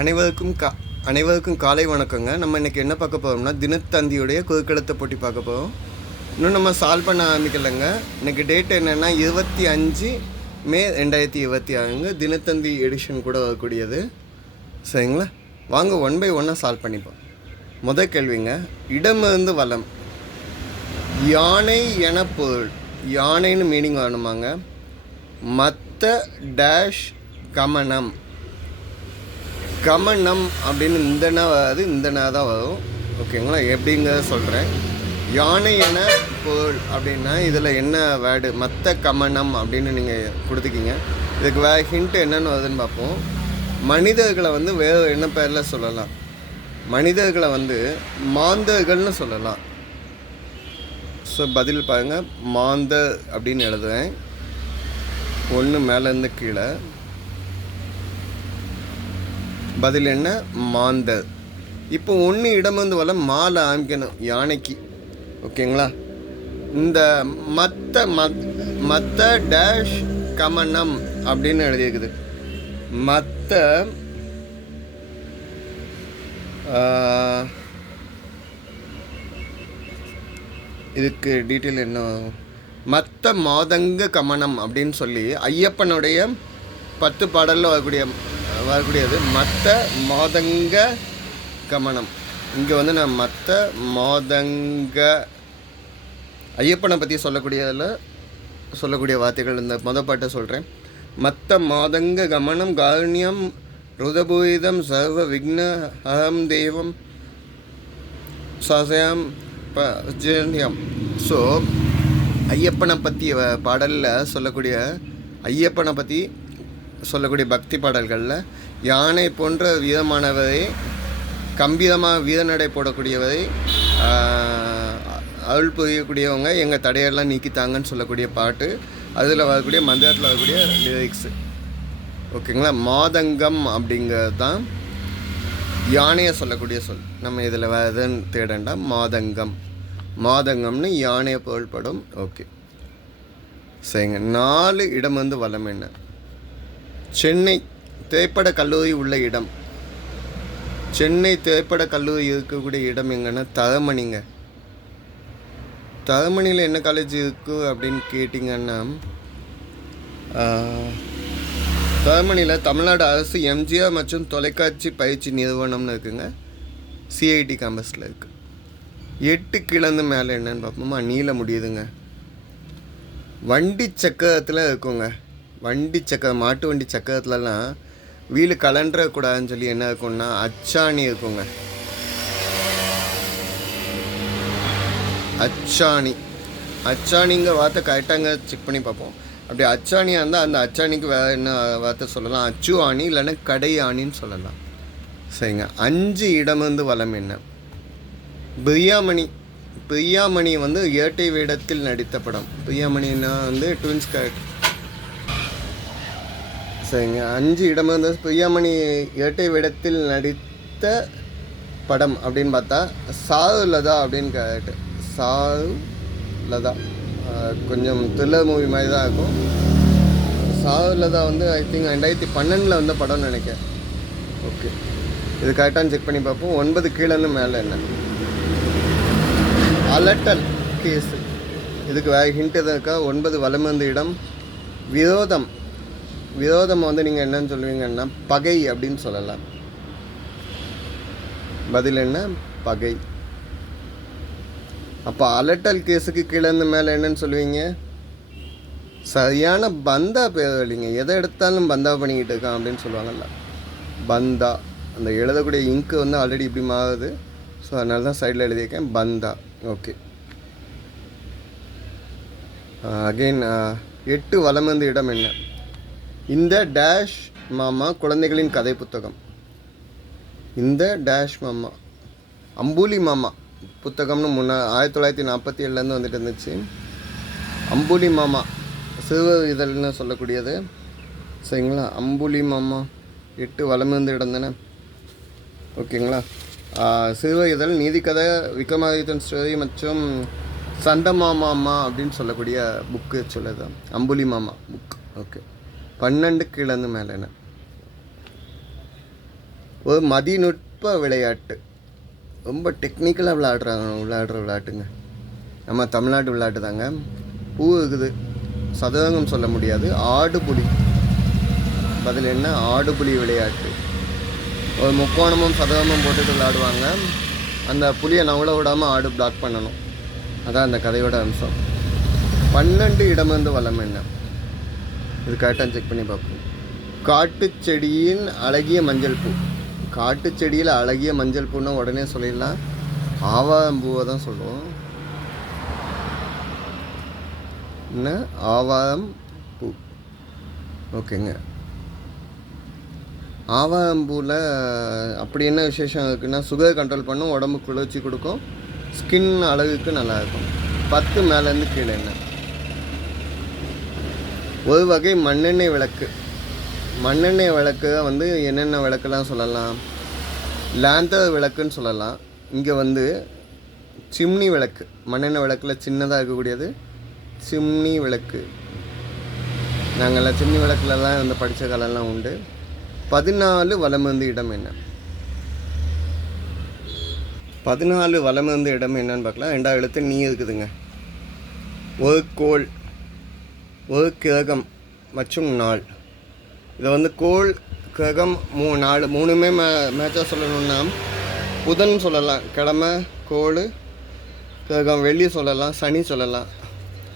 அனைவருக்கும் அனைவருக்கும் காலை வணக்கங்க. நம்ம இன்றைக்கி என்ன பார்க்க போகிறோம்னா, தினத்தந்தியுடைய குறுக்கெழுத்து போட்டி பார்க்க போகிறோம். இன்னும் நம்ம சால்வ் பண்ண ஆரம்பிக்கலைங்க. இன்றைக்கி டேட் என்னென்னா 25 மே 2026 தினத்தந்தி எடிஷன் கூட வரக்கூடியது. சரிங்களா, வாங்க ஒன் பை ஒன்னாக சால்வ் பண்ணிப்போம். முதல் கேள்விங்க, இடமிருந்து வலம். யானை என பொருள். யானைன்னு மீனிங் வரணுமாங்க. மற்ற டேஷ் கமனம். கமனம் அப்படின்னு இந்தனா வராது, இந்தனா தான் வரும். ஓகேங்களா, எப்படிங்கிறத சொல்கிறேன். யானை என பொருள் அப்படின்னா இதில் என்ன வேர்டு? மற்ற கமனம் அப்படின்னு நீங்கள் கொடுத்துக்கிங்க. இதுக்கு வேறு ஹிண்ட் என்னென்னு வருதுன்னு பார்ப்போம். மனிதர்களை வேறு என்ன பேரில் சொல்லலாம்? மனிதர்களை மாந்தர்கள்னு சொல்லலாம். ஸோ பதில் பாருங்கள், மாந்தர் அப்படின்னு எழுதுவேன். ஒன்று மேலேருந்து கீழே. பதில் என்ன? மாந்தர். இப்போ ஒன்று இடமிருந்து வர மாலை ஆரம்பிக்கணும் யானைக்கு. ஓகேங்களா, இந்த மற்ற டேஷ் கமனம் அப்படின்னு எழுதியிருக்குது. மற்ற இதுக்கு டீட்டெயில் என்ன? மற்ற மாதங்க கமனம் அப்படின்னு சொல்லி ஐயப்பனுடைய 10 பாடலில் வரக்கூடியது மற்ற மாதங்க கமனம். இங்கே நான் மற்ற மாதங்க ஐயப்பனை பற்றி சொல்லக்கூடிய வார்த்தைகள் இந்த பாட்டை சொல்கிறேன். மற்ற மாதங்க கமனம் காருண்யம் ருதபூதம் சர்வ விக்ன அகம் தெய்வம் சசயம் பஜன்யம். ஸோ ஐயப்பனை பற்றி பாடலில் ஐயப்பனை பற்றி சொல்லக்கூடிய பக்தி பாடல்களில் யானை போன்ற வீரமானவரை, கம்பீரமாக வீரநடை போடக்கூடியவரை, அருள் புரியக்கூடியவங்க எங்கள் தடையெல்லாம் நீக்கித்தாங்கன்னு சொல்லக்கூடிய பாட்டு. அதில் வரக்கூடிய மந்திரத்தில் வரக்கூடிய லிரிக்ஸு. ஓகேங்களா, மாதங்கம் அப்படிங்கிறது தான் யானையை சொல்லக்கூடிய சொல். நம்ம இதில் எதுன்னு தேடண்டா. மாதங்கம்னு யானையை பொருள்படும். ஓகே, சரிங்க. 4 இடம் வலம் என்ன? சென்னை திரைப்பட கல்லூரி உள்ள இடம். சென்னை திரைப்பட கல்லூரி இருக்கக்கூடிய இடம் எங்கன்னா தரமணிங்க. தரமணியில் என்ன காலேஜ் இருக்குது அப்படின்னு கேட்டிங்கன்னா, தரமணியில் தமிழ்நாடு அரசு எம்ஜிஆர் மற்றும் தொலைக்காட்சி பயிற்சி நிறுவனம்னு இருக்குங்க. சிஐடி கேம்பஸில் இருக்குது. 8 கிழந்து மேலே என்னன்னு பார்ப்போமா? நீள முடியுதுங்க. வண்டி சக்கரத்தில் இருக்குங்க. வண்டி சக்கரம், மாட்டு வண்டி சக்கரத்துலலாம் வீலு கலண்டக்கூடாதுன்னு சொல்லி என்ன இருக்கும்னா அச்சாணி இருக்குங்க. அச்சாணிங்க வார்த்தை கரெக்டாங்க செக் பண்ணி பார்ப்போம். அப்படி அச்சாணியாக இருந்தால் அந்த அச்சாணிக்கு வேறு என்ன வார்த்தை சொல்லலாம்? அச்சு ஆணி இல்லைன்னா கடை ஆணின்னு சொல்லலாம். சரிங்க. 5 இடமிருந்து வலம் என்ன? பிரியாமணி இரட்டை வேடத்தில் நடித்த படம். பிரியாமணின்னா ட்வின்ஸ் கேரக்டர். சரிங்க. 5 இடமிருந்து பிரியாமணி இரட்டை வேடத்தில் நடித்த படம் அப்படின்னு பார்த்தா சாருலதா அப்படின்னு கேரக்டர். சாருலதா கொஞ்சம் த்ரில்லர் மூவி மாதிரி தான் இருக்கும். சாருலதா ஐ திங்க் 2012 வந்த படம்னு நினைக்கிறேன். ஓகே, இது கரெக்டானு செக் பண்ணி பார்ப்போம். 9 கீழேன்னு மேலே என்ன? அலட்டல் கேஸ். இதுக்கு வேறு ஹிண்ட் எதுவும் இருக்கா? 9 வலமிருந்து இடம். விரோதம் நீங்கள் என்னன்னு சொல்லுவீங்கன்னா பகை அப்படின்னு சொல்லலாம். பதில் என்ன? பகை. அப்போ அலட்டல் கேஸுக்கு கீழேருந்து மேலே என்னன்னு சொல்லுவீங்க? சரியான பந்தா பேர் இல்லைங்க. எதை எடுத்தாலும் பந்தா பண்ணிக்கிட்டு இருக்கான் அப்படின்னு சொல்லுவாங்கல்ல, பந்தா. அந்த எழுதக்கூடிய இங்கு ஆல்ரெடி இப்படி மாறுது. ஸோ அதனால தான் சைடில் எழுதியிருக்கேன் பந்தா. ஓகே, அகெயின் 8 வலமிருந்து இடம் என்ன? இந்த டேஷ் மாமா குழந்தைகளின் கதை புத்தகம். இந்த டேஷ் மாமா அம்புலி மாமா புத்தகம்னு 1947 வந்துட்டு இருந்துச்சு. அம்புலி மாமா சிறுவர் இதழ்னு சொல்லக்கூடியது. சரிங்களா, அம்புலி மாமா 8 வலமிருந்து இடம் தானே. ஓகேங்களா, சிறுவர் இதழ், நீதிக்கதை, விக்ரமாதித்தன் ஸ்டோரி மற்றும் சந்தமாமா அப்படின்னு சொல்லக்கூடிய புக்கு சொல்லுது அம்புலி மாமா புக். ஓகே, 12 கீழேருந்து மேலே என்ன? ஒரு மதிநுட்ப விளையாட்டு, ரொம்ப டெக்னிக்கலாக விளையாடுற விளையாட்டுங்க. நம்ம தமிழ்நாட்டு விளையாட்டு தாங்க. பூ இருக்குது, சதுரங்கம் சொல்ல முடியாது. ஆடுபுலி, பதில் என்ன? ஆடுபுலி விளையாட்டு. ஒரு முக்கோணமும் சதுரமும் போட்டுட்டு விளையாடுவாங்க. அந்த புலியை நவள விடாமல் ஆடு பிளாக் பண்ணணும். அதான் அந்த கதையோட அம்சம். 12 இடமிருந்து வலம் என்ன? இது கரெக்டாக செக் பண்ணி பார்ப்போம். காட்டுச் செடியின் அழகிய மஞ்சள் பூ. காட்டுச் செடியில் அழகிய மஞ்சள் பூன்னா உடனே சொல்லிடலாம், ஆவாரம்பூவை தான் சொல்லுவோம். என்ன? ஆவாரம் பூ. ஓகேங்க. ஆவாரம்பூவில் அப்படி என்ன விசேஷம் இருக்குன்னா, சுகர் கண்ட்ரோல் பண்ணும், உடம்பு குளிர்ச்சி கொடுக்கும், ஸ்கின் அழகுக்கு நல்லாயிருக்கும். 10 மேலேருந்து கீழே என்ன? ஒரு வகை மண்ணெண்ணெய் விளக்கு. மண்ணெண்ணெய் விளக்கு வந்து என்னென்ன விளக்குலாம் சொல்லலாம்? லேந்தர் விளக்குன்னு சொல்லலாம். இங்கே சிம்னி விளக்கு. மண்ணெண்ணெய் விளக்கில் சின்னதாக இருக்கக்கூடியது சிம்னி விளக்கு. நாங்கள்லாம் சிம்னி விளக்குலலாம் படித்த காலம்லாம் உண்டு. 14 வலமிருந்து இடம் என்ன? 14 வலமிருந்து இடம் என்னன்னு பார்க்கலாம். 2வது எழுத்து நீ இருக்குதுங்க. ஒரு கோள், ஒரு கிரகம் மற்றும் நாள். இதை கோள், கிரகம், நாள் மூணுமே மேட்சாக சொல்லணுன்னா புதன் சொல்லலாம், கிழமை, கோள், கிரகம், வெள்ளி சொல்லலாம், சனி சொல்லலாம்.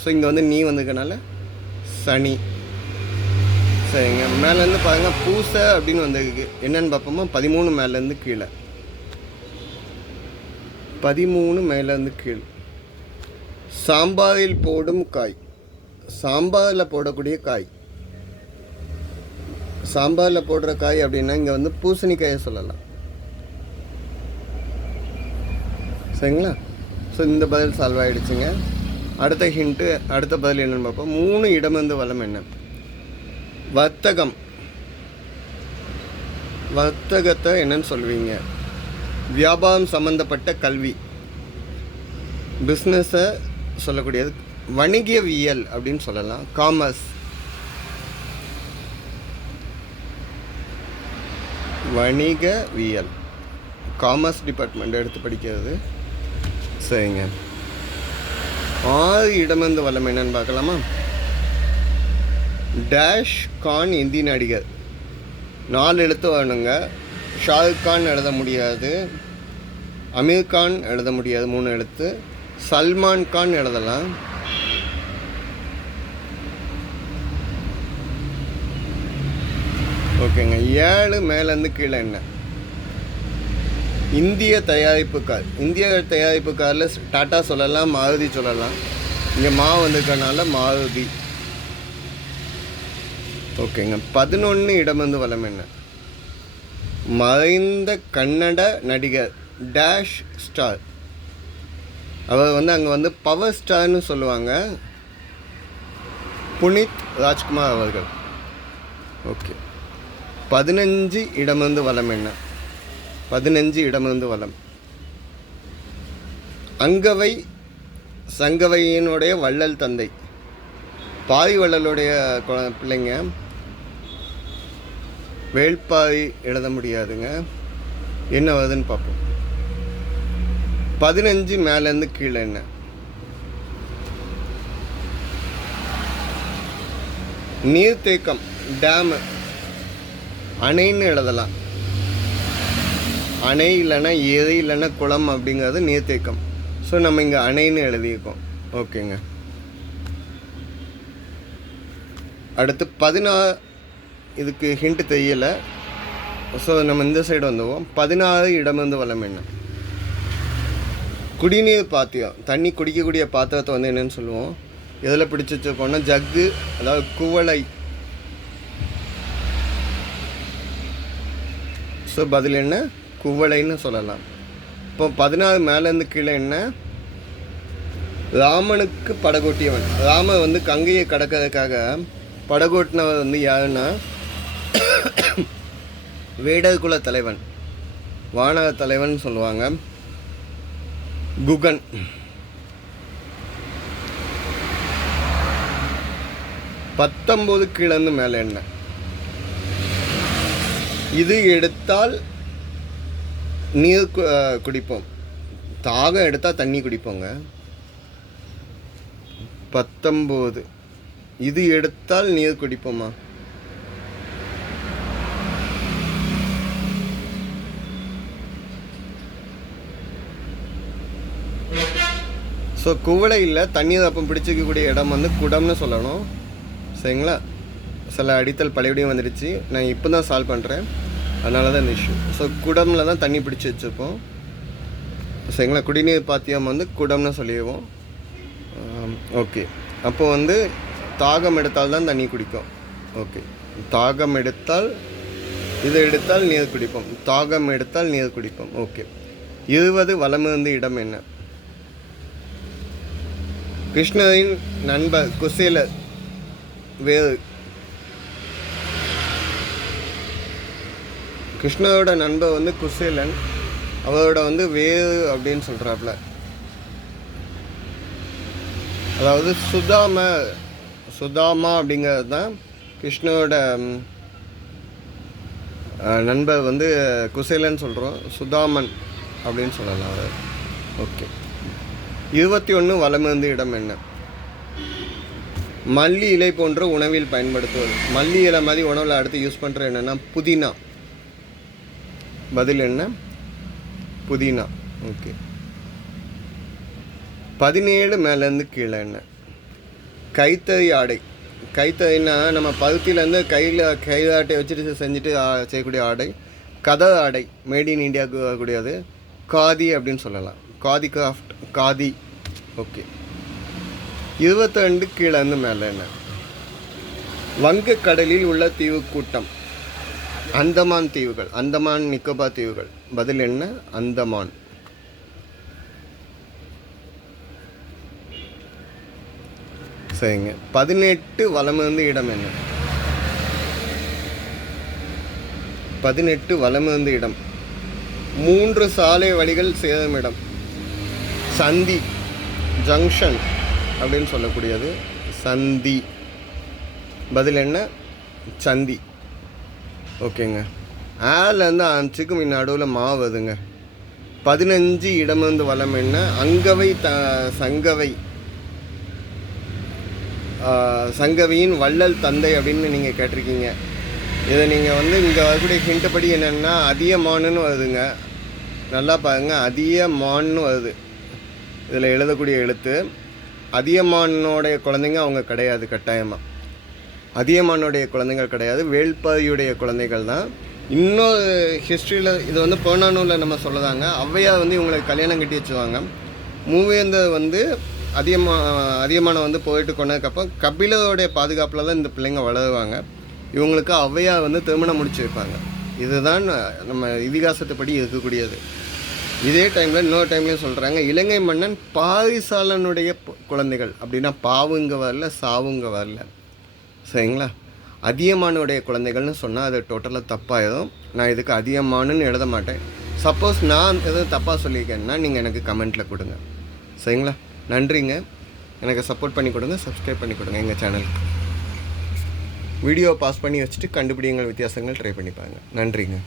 ஸோ இங்கே நீ வந்திருக்கனால சனி. சரிங்க. மேலேருந்து பாருங்கள், பூசை அப்படின்னு வந்திருக்கு. என்னென்னு பார்ப்போமா? 13 மேலேருந்து கீழே. 13 மேலேருந்து கீழே. சாம்பாரில் போடும் காய். சாம்பாரில் போடக்கூடிய காய். சாம்பாரில் போடுற காய் அப்படின்னா இங்கே பூசணிக்காயை சொல்லலாம். சரிங்களா? ஸோ இந்த பதில் சால்வ் ஆகிடுச்சுங்க. அடுத்த ஹிண்ட்டு, அடுத்த பதில் என்னென்னு பார்ப்போம். 3 இடமிருந்து வலம் என்ன? வர்த்தகம். வர்த்தகத்தை என்னன்னு சொல்லுவீங்க? வியாபாரம் சம்மந்தப்பட்ட கல்வி, பிஸ்னஸை சொல்லக்கூடியது வணிகவியல் அப்படின்னு சொல்லலாம். காமர்ஸ். வணிகவியல், காமர்ஸ் டிபார்ட்மெண்ட் எடுத்து படிக்கிறது. சரிங்க. 6 இடமிருந்து வலம் என்னன்னு பார்க்கலாமா? டேஷ் கான் இந்தி நடிகர். 4 எழுத்து வரணுங்க. ஷாருக் கான் எழுத முடியாது, அமீர் கான் எழுத முடியாது, 3 எழுத்து. சல்மான் கான் எழுதலாம். ஓகேங்க. 7 மேலேருந்து கீழே என்ன? இந்திய தயாரிப்பு கார். இந்திய தயாரிப்பு காரில் டாட்டா சொல்லலாம், மாருதி சொல்லலாம். இங்கே வந்திருக்கனால மாருதி. ஓகேங்க. 11 இடமிருந்து வலம் என்ன? மறைந்த கன்னட நடிகர் டேஷ் ஸ்டார். அவர் அங்கே பவர் ஸ்டார்னு சொல்லுவாங்க, புனித் ராஜ்குமார் அவர்கள். ஓகே. 15 இடமிருந்து வலம் என்ன? 15 இடமிருந்து வலம். அங்கவை சங்கவையினுடைய வள்ளல் தந்தை. பாரி வள்ளலுடைய பிள்ளைங்க. வேள்பாரி எழுத முடியாதுங்க. என்ன வருதுன்னு பார்ப்போம். 15 மேலேருந்து கீழே என்ன? நீர்த்தேக்கம், டேமு, அணைன்னு எழுதலாம். அணை இல்லைன்னா ஏரி இல்லைன்னா குளம் அப்படிங்கிறது நீர்த்தேக்கம். ஸோ நம்ம இங்கே அணைன்னு எழுதியிருக்கோம். ஓகேங்க. அடுத்து 16. இதுக்கு ஹிண்ட்டு தெரியலை. ஸோ நம்ம இந்த சைடு வந்துடுவோம். 16 இடமிருந்து வலம் என்ன? குடிநீர் பாத்திரம். தண்ணி குடிக்கக்கூடிய பாத்திரத்தை என்னென்னு சொல்லுவோம்? எதில் பிடிச்சி வச்சுருக்கோன்னா ஜக்கு, அதாவது குவளை. ஸோ பதில் என்ன? குவளைன்னு சொல்லலாம். இப்போ 16 மேலேருந்து கீழே என்ன? ராமனுக்கு படகோட்டியவன். ராமர் கங்கையை கடக்கிறதுக்காக படகோட்டினவர் யாருன்னா வேடகுல தலைவன், வானர தலைவன் சொல்லுவாங்க, குகன். பத்தொம்போது கீழேருந்து மேலே என்ன? இது எடுத்தால் நீர் குடிப்போம். தாகம் எடுத்தால் தண்ணி குடிப்போங்க. 19 இது எடுத்தால் நீர் குடிப்போமா? ஸோ குவளையில் தண்ணீர் அப்பம் பிடிச்சிக்கக்கூடிய இடம் வந்து குடம்னு சொல்லணும். சரிங்களா? சில அடித்தல் பழையபடியும் வந்துடுச்சு. நான் இப்போ தான் சால்வ் பண்ணுறேன், அதனால தான் இந்த இஷ்யூ. ஸோ குடமில் தான் தண்ணி பிடிச்சி வச்சுருப்போம். சரிங்களா? குடிநீர் பாத்தியம் வந்து குடம்னு சொல்லிடுவோம். ஓகே. அப்போது வந்து தாகம் எடுத்தால் தான் தண்ணி குடிக்கும். ஓகே. தாகம் எடுத்தால் இதை எடுத்தால் நீர் குடிப்போம். தாகம் எடுத்தால் நீர் குடிப்போம். ஓகே. 20 வலமிருந்து இடம் என்ன? கிருஷ்ணரின் நண்பர் குசேலர் வேறு. கிருஷ்ணரோட நண்பர் வந்து குசேலன், அவரோட வந்து வேறு அப்படின்னு சொல்கிறாப்புல. அதாவது சுதாமா அப்படிங்கிறது தான் கிருஷ்ணரோட நண்பர் வந்து குசேலன் சொல்கிறோம். சுதாமன் அப்படின்னு சொல்லலாம் அவர். ஓகே. 21 வலமிருந்து இடம் என்ன? மல்லி இலை போன்ற உணவில் பயன்படுத்துவது. மல்லி இலை மாதிரி உணவில் அடுத்து யூஸ் பண்ணுற என்னென்னா புதினா. பதில் என்ன? புதினா. ஓகே. 17 மேலேருந்து கீழே என்ன? கைத்தறி ஆடை. கைத்தறினா நம்ம பருத்திலேருந்து கையாட்டை வச்சுட்டு செஞ்சுட்டு செய்யக்கூடிய ஆடை. கதர் ஆடை, மேட் இன் இண்டியாவுக்கு வரக்கூடியது. காதி அப்படின்னு சொல்லலாம். காதி கிராஃப்ட், காதி. ஓகே. 22 கீழேருந்து மேலே என்ன? வங்கக்கடலில் உள்ள தீவு கூட்டம். அந்தமான் தீவுகள், அந்தமான் நிக்கோபார் தீவுகள். பதில் என்ன? அந்தமான். சரிங்க. 18 வலமிருந்து இடம் என்ன? 18 வலமிருந்து இடம் 3 சாலை வழிகள் சேரும் இடம். சந்தி, ஜங்ஷன் அப்படின்னு சொல்லக்கூடியது சந்தி. பதில் என்ன? சந்தி. ஓகேங்க. ஆலேருந்து ஆரம்பிச்சுக்கு நடுவில் மாவுதுங்க. 15 இடமிருந்து வலம் என்ன? அங்கவை சங்கவை. சங்கவியின் வள்ளல் தந்தை அப்படின்னு நீங்கள் கேட்டிருக்கீங்க. இதை நீங்கள் வந்து இங்கே வரக்கூடிய ஹிண்ட் படி என்னென்னா அதியமானுன்னு வருதுங்க. நல்லா பாருங்க, அதியமான்னு வருது இதில் எழுதக்கூடிய எழுத்து. அதியமானுடைய குழந்தைங்க அவங்க கிடையாது. கட்டாயமாக அதியமானுடைய குழந்தைகள் கிடையாது, வேள்பாரியுடைய குழந்தைகள் தான். இன்னொரு ஹிஸ்ட்ரியில் இது வந்து புறநானூரில் நம்ம சொல்லதாங்க. ஔவையார் வந்து இவங்களுக்கு கல்யாணம் கட்டி வச்சுருவாங்க. மூவேந்தர் வந்து அதியமானை வந்து போயிட்டு கொண்டதுக்கப்புறம் கபிலருடைய பாதுகாப்பில் தான் இந்த பிள்ளைங்க வளருவாங்க. இவங்களுக்கு ஔவையார் வந்து திருமணம் முடிச்சு வைப்பாங்க. இதுதான் நம்ம இதிகாசத்தைப்படி இருக்கக்கூடியது. இதே டைமில் இன்னொரு டைம்லேயும் சொல்கிறாங்க, இலங்கை மன்னன் பாரிசாலனுடைய குழந்தைகள். அப்படின்னா பாவுங்க வரல, சாவுங்க வரல. சரிங்களா? அதியமானுடைய குழந்தைகள்னு சொன்னால் அது டோட்டலாக தப்பாயிடும். நான் இதுக்கு அதியமானுன்னு எழுத மாட்டேன். சப்போஸ் நான் எதுவும் தப்பாக சொல்லியிருக்கேன்னா நீங்கள் எனக்கு கமெண்ட்டில் கொடுங்க. சரிங்களா? நன்றிங்க. எனக்கு சப்போர்ட் பண்ணி கொடுங்க, சப்ஸ்கிரைப் பண்ணி கொடுங்க எங்கள் சேனலுக்கு. வீடியோ பாஸ் பண்ணி வச்சுட்டு கண்டுபிடிங்கள் வித்தியாசங்கள் ட்ரை பண்ணிப்பாங்க. நன்றிங்க.